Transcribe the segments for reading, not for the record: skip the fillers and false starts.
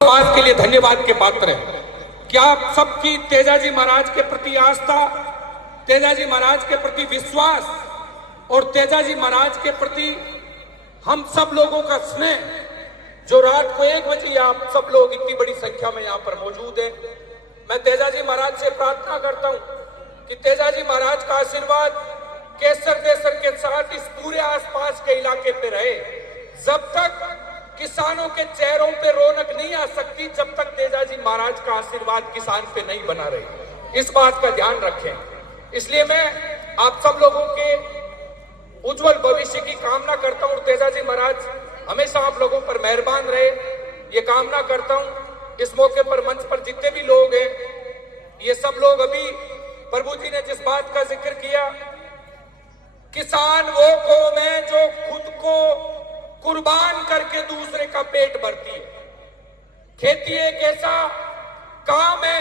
समाज के लिए धन्यवाद के पात्र है कि आप सबकी तेजाजी महाराज के प्रति आस्था, तेजाजी महाराज के प्रति विश्वास और तेजाजी महाराज के प्रति हम सब लोगों का स्नेह, जो रात को 1 बजे आप सब लोग इतनी बड़ी संख्या में यहाँ पर मौजूद हैं। मैं तेजाजी महाराज से प्रार्थना करता हूँ कि तेजाजी महाराज का आशीर्वाद केसर देसर के साथ इस पूरे आसपास के इलाके पे रहे। जब तक किसानों के चेहरों पे रौनक नहीं आ सकती, जब तक तेजाजी महाराज का आशीर्वाद किसान पे नहीं बना रहे, इस बात का ध्यान रखें। इसलिए मैं आप सब लोगों के उज्जवल भविष्य की कामना करता हूं और तेजाजी महाराज हमेशा आप लोगों पर मेहरबान रहे, ये कामना करता हूं। इस मौके पर मंच पर जितने भी लोग हैं, ये सब लोग, अभी प्रभु जी ने जिस बात का जिक्र किया, किसान वो कौम है जो खुद को कुर्बान करके दूसरे का पेट भरती है। खेती एक ऐसा काम है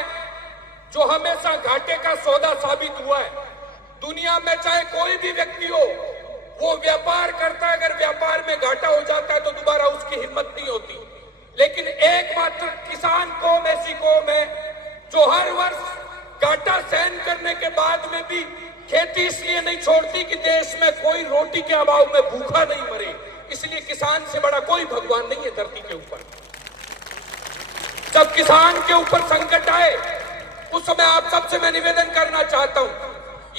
जो हमेशा घाटे का सौदा साबित हुआ है। दुनिया में चाहे कोई भी व्यक्ति हो, वो व्यापार करता है, अगर व्यापार में घाटा हो जाता है तो दोबारा उसकी हिम्मत नहीं होती। लेकिन एकमात्र किसान कौम ऐसी कौम है जो हर वर्ष घाटा सहन करने के बाद में भी खेती इसलिए नहीं छोड़ती कि देश में कोई रोटी के अभाव में भूखा नहीं मरे। इसलिए किसान से बड़ा कोई भगवान नहीं है धरती के ऊपर। जब किसान के ऊपर संकट आए, उस समय आप सबसे मैं निवेदन करना चाहता हूं,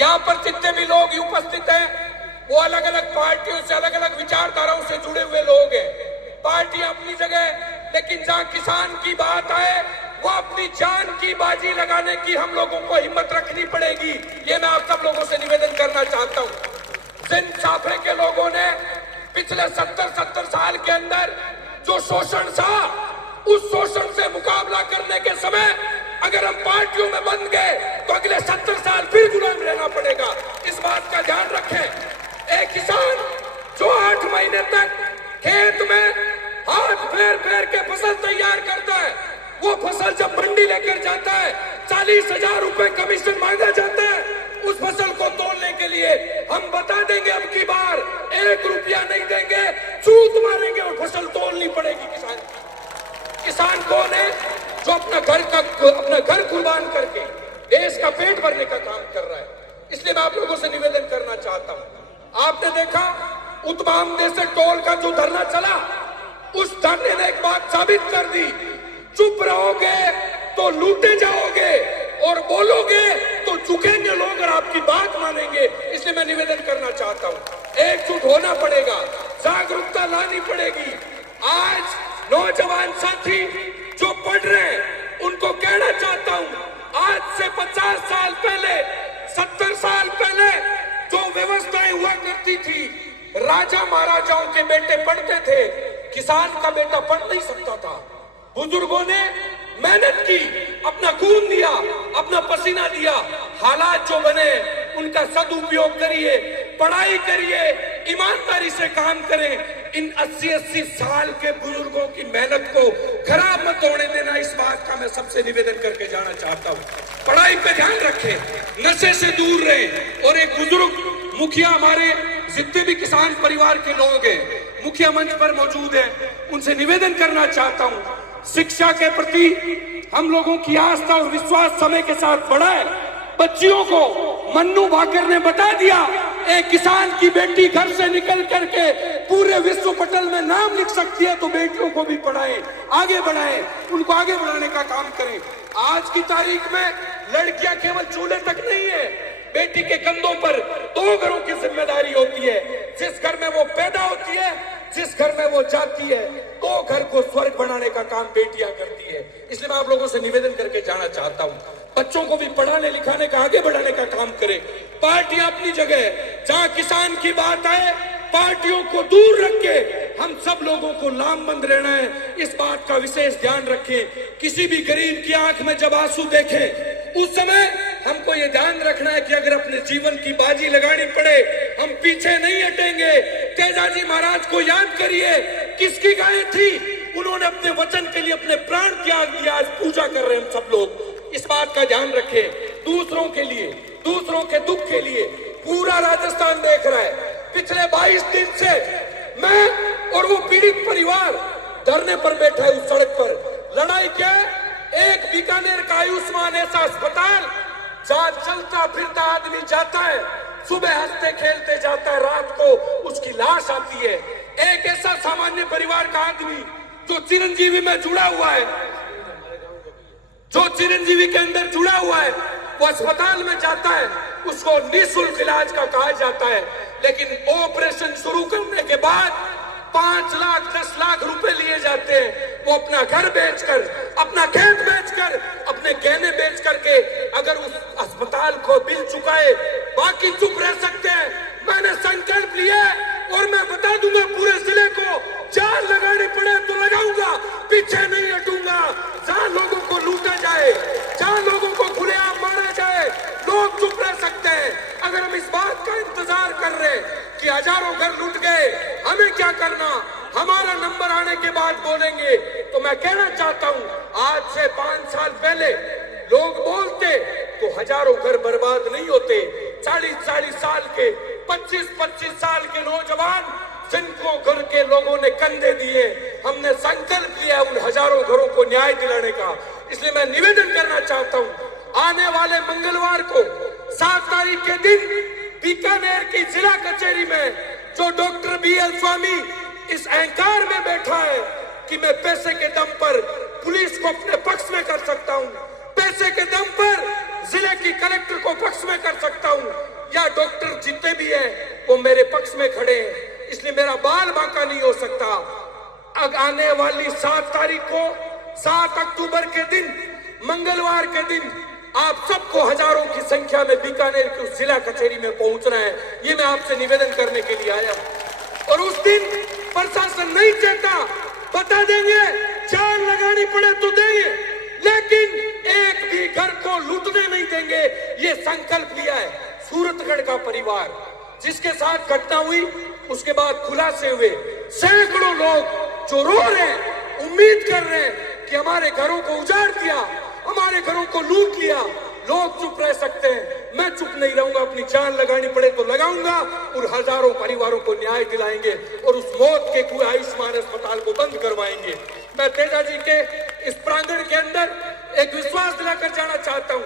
यहाँ पर जितने भी लोग उपस्थित हैं, वो अलग अलग पार्टियों से, अलग अलग विचारधाराओं से जुड़े हुए लोग हैं। पार्टी अपनी जगह, लेकिन जहां किसान की बात आए, वो अपनी जान की बाजी लगाने की हम लोगों को हिम्मत रखनी पड़ेगी। ये मैं आप सब लोगों से निवेदन करना चाहता हूं। जिन छापे के लोगों ने पिछले 70 साल के अंदर जो शोषण था, उस शोषण से मुकाबला करने के समय अगर हम पार्टियों में बंध गए तो अगले 70 साल फिर गुलाम रहना पड़ेगा। इस बात का ध्यान रखें। एक किसान जो 8 महीने तक खेत में हाथ फेर फेर के फसल तैयार करता है, वो फसल जब मंडी लेकर जाता है, 40,000 रुपए कमीशन मांगा जाता है। उस फसल को तोड़ने के लिए हम बता देंगे अब की बार 1 रुपया नहीं देंगे, चूत मारेंगे और फसल तोड़नी पड़ेगी किसान की। किसान कौन है? जो अपना घर कुर्बान करके देश का पेट भरने का काम कर रहा है। इसलिए मैं आप लोगों से निवेदन करना चाहता हूं। आपने देखा उत्तम देश टोल का जो धरना चला, उस धरने ने एक बात साबित कर दी, चुप रहोगे तो लूटे जाओगे और बोलोगे तो झुकेंगे लोग और आपकी बात मानेंगे। इसलिए मैं निवेदन करना चाहता हूं, एकजुट होना पड़ेगा, जागरूकता लानी पड़ेगी। आज नौजवान साथी जो पढ़ रहे हैं, उनको कहना चाहता हूं, आज से 50 साल पहले, 70 साल पहले जो व्यवस्थाएं हुआ करती थी, राजा महाराजाओं के बेटे पढ़ते थे, किसान का बेटा पढ़ नहीं सकता था। बुजुर्गों ने मेहनत की, अपना खून दिया, अपना पसीना दिया। हालात जो बने उनका सदुपयोग करिए, पढ़ाई करिए, ईमानदारी से काम करें। इन 80-80 साल के बुजुर्गों की मेहनत को खराब मत होने देना, इस बात का मैं सबसे निवेदन करके जाना चाहता हूँ। पढ़ाई पे ध्यान रखें, नशे से दूर रहें। और एक बुजुर्ग मुखिया, हमारे जितने भी किसान परिवार के लोग हैं, मुखिया मंच पर मौजूद हैं, उनसे निवेदन करना चाहता हूँ, शिक्षा के प्रति हम लोगों की आस्था और विश्वास समय के साथ बढ़ा है। बच्चियों को मन्नू भाकर ने बता दिया, एक किसान की बेटी घर से निकल करके पूरे विश्व पटल में नाम लिख सकती है, तो बेटियों को भी पढ़ाएं, आगे बढ़ाएं, उनको आगे बढ़ाने का काम करें। आज की तारीख में लड़कियां केवल चूल्हे तक नहीं है, बेटी के कंधों पर 2 घरों की जिम्मेदारी होती है। जिस घर में वो पैदा होती है, जिस घर में वो जाती है, 2 घर को स्वर्ग बनाने का काम बेटियां करती है। इसलिए मैं आप लोगों से निवेदन करके जाना चाहता हूं, बच्चों को भी पढ़ाने लिखाने का, आगे बढ़ाने का काम करें। पार्टियां अपनी जगह, जहां किसान की बात आए, पार्टियों को दूर रख के हम सब लोगों को लामबंद रहना है। इस बात का विशेष ध्यान रखें। किसी भी गरीब की आंख में जब आंसू देखें, उस समय हमको ये ध्यान रखना है कि अगर अपने जीवन की बाजी लगानी पड़े, हम पीछे नहीं हटेंगे। तेजाजी महाराज को याद करिए, किसकी गाय थी, उन्होंने अपने वचन के लिए अपने प्राण त्याग दिया। आज पूजा कर रहे हैं हम सब लोग। इस बात का ध्यान रखें, दूसरों के लिए, दूसरों के दुख के लिए। पूरा राजस्थान देख रहा है, पिछले 22 दिन से मैं और वो पीड़ित परिवार धरने पर बैठा है, उस सड़क पर लड़ाई आयुष्मान ऐसा अस्पताल जहां चलता फिरता आदमी जाता है, सुबह हंसते खेलते जाता है, रात को उसकी लाश आती है। एक ऐसा सामान्य परिवार का आदमी जो चिरंजीवी में जुड़ा हुआ है, जो चिरंजीवी के अंदर जुड़ा हुआ है, वो अस्पताल में जाता है, उसको निःशुल्क इलाज का कहा जाता है, लेकिन ऑपरेशन शुरू करने के बाद 5 लाख 10 लाख रुपए लिए जाते हैं। वो अपना घर बेचकर, अपना खेत बेचकर, अपने गहने बेच करके अगर उस अस्पताल को बिल चुकाए, बाकी चुप रह सकते हैं। मैंने संकल्प लिया और मैं बता दूंगा पूरे जिले को, जान लगानी पड़े तो लगाऊंगा, पीछे नहीं हटूंगा। जहां लोगों को लूटा जाए, जहां लोगों को खुलेआम मारा जाए, लोग चुप रह सकते हैं। अगर हम इस बात का इंतजार कर रहे हैं कि हजारों घर लूट गए, हमें क्या करना, हमारा नंबर आने के बाद बोलेंगे। तो मैं कहना चाहता हूं, आज से 5 साल पहले लोग बोलते तो हजारों घर बर्बाद नहीं होते। 40-40 साल के, 25-25 साल के नौजवान जिनको घर के लोगों ने कंधे दिए, हमने संकल्प लिया उन हजारों घरों को न्याय दिलाने का। इसलिए मैं निवेदन करना चाहता हूं, आने वाले मंगलवार को 7 तारीख के दिन बीकानेर की जिला कचहरी में जो डॉक्टर BL स्वामी इस अहंकार में बैठा है कि मैं पैसे के दम पर पुलिस को अपने पक्ष में कर सकता हूं, पैसे के दम पर जिले की कलेक्टर को पक्ष में कर सकता हूं, या डॉक्टर जितने भी हैं वो मेरे पक्ष में खड़े हैं, इसलिए मेरा बाल बांका नहीं हो सकता। अब आने वाली 7 तारीख को, 7 अक्टूबर के दिन, मंगलवार के दिन आप सबको हजारों की संख्या में बीकानेर की उस जिला कचहरी में पहुंचना है। ये मैं आपसे निवेदन करने के लिए आया हूं। और उस दिन प्रशासन नहीं चाहता, बता देंगे, जान लगानी पड़े तो देंगे, लेकिन एक भी घर को लूटने नहीं देंगे। ये संकल्प लिया है। सूरतगढ़ का परिवार जिसके साथ घटना हुई, उसके बाद खुलासे हुए, सैकड़ों लोग जो रो रहे हैं, उम्मीद कर रहे हैं कि हमारे घरों को उजाड़ दिया, हमारे घरों को लूट लिया। लोग चुप रह सकते हैं, मैं चुप नहीं रहूंगा, अपनी जान लगानी पड़े तो लगाऊंगा और हजारों परिवारों को न्याय दिलाएंगे और उस मौत के कुएं आयुष्मान अस्पताल को बंद करवाएंगे। मैं तेजा जी के इस प्रांगण के अंदर एक विश्वास दिलाकर जाना चाहता हूं,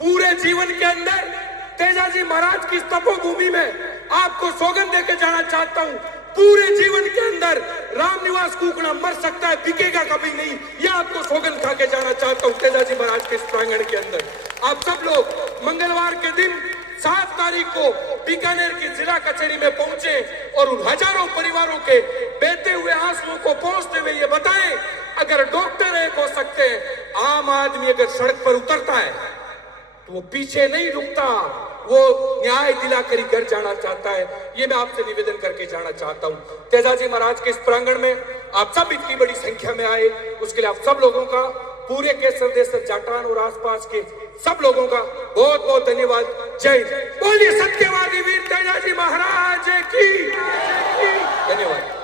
पूरे जीवन के अंदर तेजा जी महाराज की तपोभूमि में आपको सौगंध देकर जाना चाहता हूं, पूरे जीवन के अंदर रामनिवास कुकड़ा मर सकता है, बिकेगा कभी नहीं। यह आपको सौगंध खा के जाना चाहता हूं तेजा जी महाराज के इस प्रांगण के अंदर। आप सब लोग मंगलवार के दिन 7 तारीख को बीकानेर की जिला कचहरी में पहुंचे और उन हजारों परिवारों के बहते हुए आंसुओं को पहुंचते हुए ये बताएं, अगर डॉक्टर एक हो सकते हैं, आम आदमी अगर सड़क पर उतरता है तो वो पीछे नहीं रुकता, वो न्याय दिलाकर ही घर जाना चाहता है। ये मैं आपसे निवेदन करके जाना चाहता हूं। तेजा जी महाराज के इस प्रांगण में आप सब इतनी बड़ी संख्या में आए, उसके लिए आप सब लोगों का, पूरे केसर देसर जाटान और आसपास के सब लोगों का बहुत बहुत धन्यवाद। जय हिंद। बोलिए सत्यवादी वीर तेजा जी महाराज की धन्यवाद।